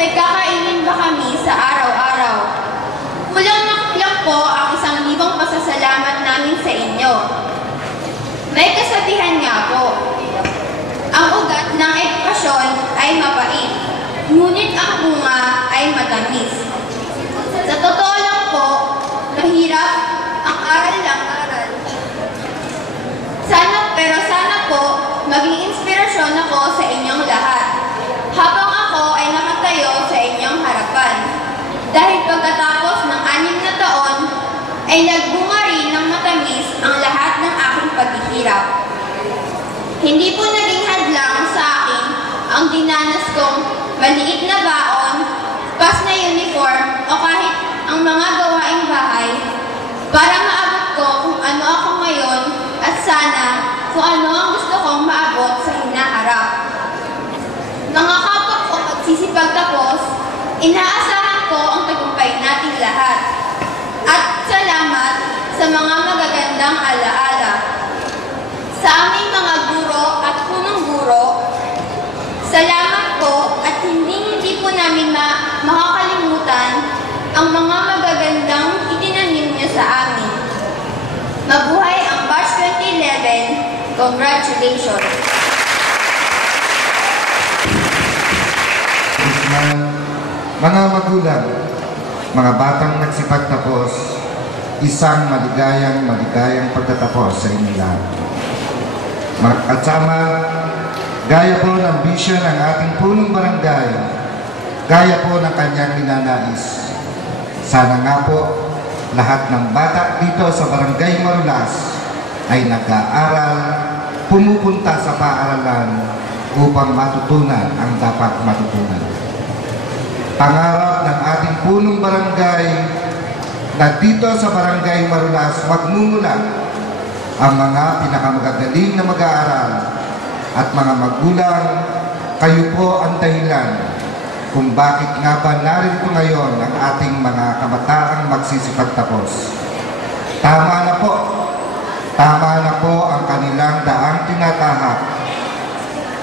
may kakainin ba kami sa araw-araw. Kulang na kulang po ang 1,000 pasasalamat namin sa inyo. May kasabihan nga po, ang ugat ng edukasyon ay mapait, ngunit ang bunga ay matamis. Sa totoo lang po, mahirap ang aral lang aral. Sana po, maging inspirasyon ako sa inyong lahat, habang ako ay nakatayo sa inyong harapan. Dahil pagkatapos ng 6 na taon, ay nagbunga rin ng matamis ang lahat ng aking paghihirap. Hindi po naging hadlang sa akin ang dinanas kong maliit na baon, pas na uniform o kahit ang mga gawaing bahay para maabot ko kung ano ako ngayon at sana kung ano ang gusto kong maabot sa hinaharap. Mga kapwa ko magsisipagtapos, inaasahan ko ang tagumpay nating lahat. At salamat sa mga magagandang alaala. Sa aming mga guro at punong guro, salamat po at hindi po namin makakalimutan ang mga magagandang itinanim niyo sa amin. Mabuhay ang Batch 2011. Congratulations! Mga magulang, mga batang nagsipagtapos, isang maligayang pagtatapos sa inyo lahat. Mga kasama, gaya po ng bisyon ng ating punong barangay, gaya po ng kanyang ninanais. Sana nga po, lahat ng bata dito sa Barangay Marulas ay nag-aaral, pumupunta sa paaralan upang matutunan ang dapat matutunan. Pangarap ng ating punong barangay na dito sa Barangay Marulas magmumula ang mga pinakamagagaling na mag-aaral at mga magulang, kayo po ang dahilan kung bakit nga ba narito ngayon ang ating mga kabataang magsisipagtapos. Tama na po ang kanilang daang tinatahak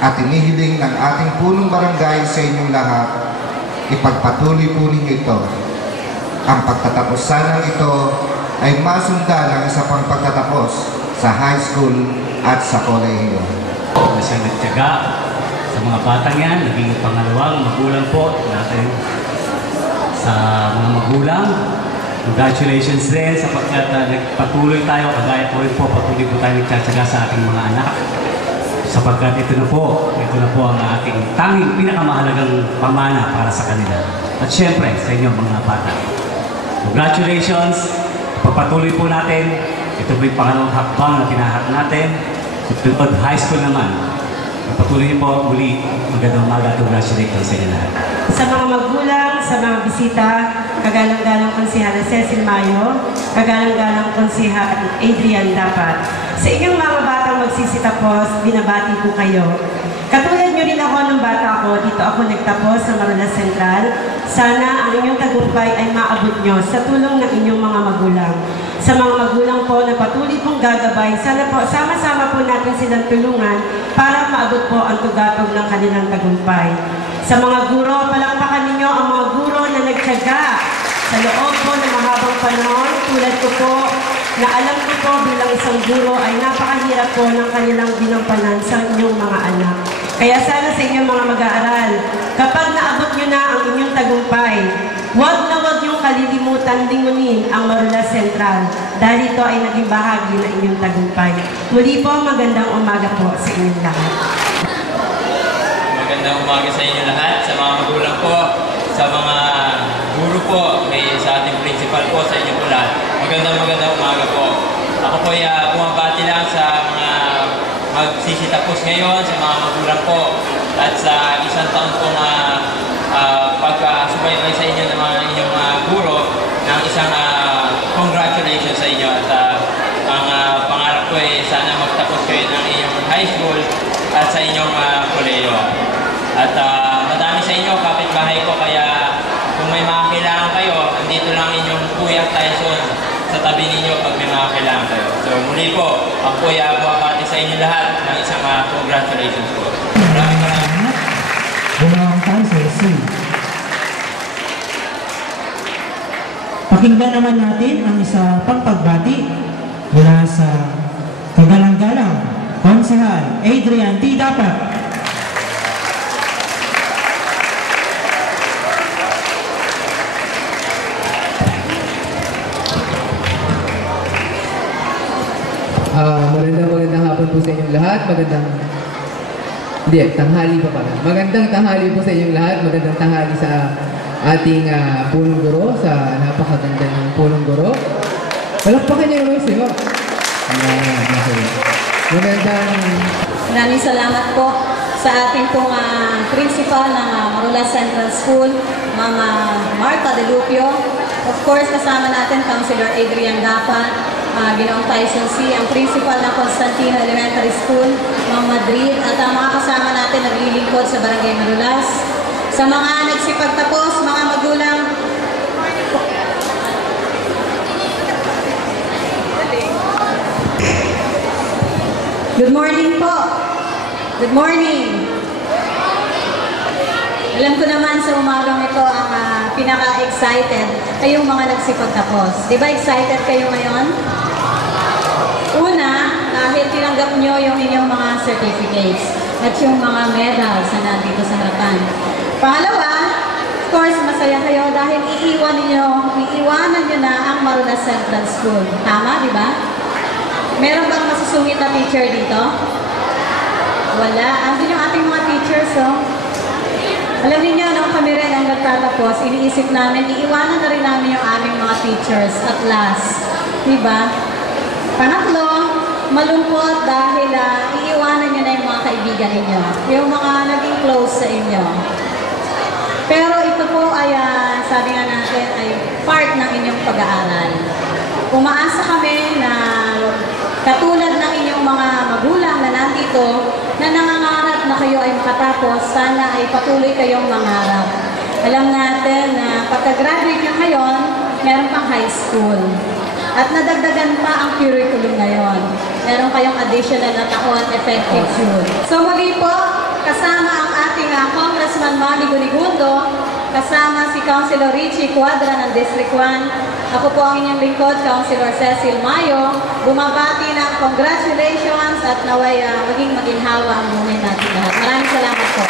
at inihiling ng ating punong barangay sa inyong lahat, ipagpatuloy po ninyo ito. Ang pagtatapos sanang ito ay masundan ng isa pang pagtatapos sa high school at sa kolehiyo. Na siyang nagtiyaga sa mga batang yan, naging pangalawang magulang po natin sa mga magulang. Congratulations din sapagkat nagpatuloy tayo, kagaya po rin po, patuloy po tayo nagtatiyaga sa ating mga anak. Sapagkat ito na po ang ating tanging pinakamahalagang pamana para sa kanila. At syempre, sa inyo mga bata. Congratulations! Pagpatuloy po natin. Ito po yung pangalawang hakbang na tinahak natin. At high school naman. Pagpatuloy po muli. Magandang umaga. Congratulations sa inyo lahat. Sa mga magulang, sa mga bisita, kagalang-galang Konsihala Cecil Mayo, kagalang-galang Konsihala Adrian Dapat. Sa inyong mga batang magsisitapos, binabati po kayo. Katulad nyo rin ako nung bata ako, dito ako nagtapos sa Marulas Central. Sana ang inyong tagumpay ay maabot nyo sa tulong ng inyong mga magulang. Sa mga magulang po na patuloy pong gagabay, sana po sama-sama po natin silang tulungan para maabot po ang tugatog ng kanilang tagumpay. Sa mga guro, palakpakan ninyo ang mga guro na nagtiyaga sa loob po ng mahabang panahon, tulad ko po, na alam ko po bilang isang guro ay napakahirap po ng kanilang ginampanan sa inyong mga anak. Kaya sana sa inyong mga mag-aaral, kapag naabot nyo na ang inyong tagumpay, huwag na huwag niyong kalilimutan lingunin ang Marulas Central dahil ito ay naging bahagi ng inyong tagumpay. Muli po, magandang umaga po sa inyong lahat. Magandang umaga sa inyo lahat, sa mga magulang po, sa mga guro po, sa ating principal po, sa inyo po lahat. Magandang umaga po. Ako po ay bumabati lang sa mga magsisitapos ngayon, sa mga magulang po, at sa isang taon pong pagkasubaybay sa inyo ng mga inyong guro ng isang congratulations sa inyo. At ang pangarap ko ay sana magtapos kayo ng inyong high school at sa inyong koleyo. At madami sa inyo, kapitbahay ko, kaya kung may mga kailangan kayo, andito lang inyong Kuya Tyson sa tabi ninyo pag may mga kailangan kayo. So muli po, ako ay bumabati sa inyo lahat ng isang congratulations po. Maraming. Bumangon tayo sa Pakinggan naman natin ang isa pang pagbati mula sa kagalang-galang Konsehal Adrian T. Dapat. Magandang hapon po sa inyong lahat. Tanghali pa pala. Magandang tanghali po sa inyong lahat. Magandang tanghali sa ating punong guro, sa napakaganda ng punong guro. Palakpakan niyo naman sa'yo. Maraming salamat po sa ating pong principal ng Marulas Central School, Mama Marta De Lupio. Of course, kasama natin Councilor Adrian Dapat, Ginoong Tyson C., ang principal ng Constantino Elementary School, Ma'am Madrid, at ang mga kasama natin naglilingkod sa Barangay Marulas. Sa mga nagsipagtapos, mga magulang, good morning po. Good morning. Alam ko naman sa umagang ito ang pinaka-excited kayong mga nagsipagtapos. Di ba excited kayo ngayon? Una, dahil tinanggap nyo yung inyong mga certificates at yung mga medals na nandito sa harapan. Pangalawa, of course, masaya kayo dahil iiwanan nyo na ang Marulas Central School. Tama, di ba? Meron bang masusungit na teacher dito? Wala. Andun yung ating mga teachers, oh. Alam niyo, nung kami rin ang nagtatapos, iniisip namin, iiwanan na rin namin yung aming mga teachers at last. Diba? Pangatlo, malungkot dahil iiwanan nyo na yung mga kaibigan ninyo. Yung mga naging close sa inyo. Pero ito po ay, sabi nga natin, ay part ng inyong pag-aaral. Umaasa kami na katulad ng inyong mga magulang na nandito, na nangangarap na kayo ay makatapos, sana ay patuloy kayong mangarap. Alam natin na pagka-graduate nyo ngayon, meron pang high school. At nadagdagan pa ang curriculum ngayon. Meron kayong additional na taon, effective June. So muli po, kasama ang ating Congressman Manny Gunigundo, kasama si Councilor Richie Cuadra ng District 1. Ako po ang inyong lingkod, Councilor Cecil Mayo. Bumabati ng congratulations at naway maging maginhawa ang buhay natin lahat. Maraming salamat po.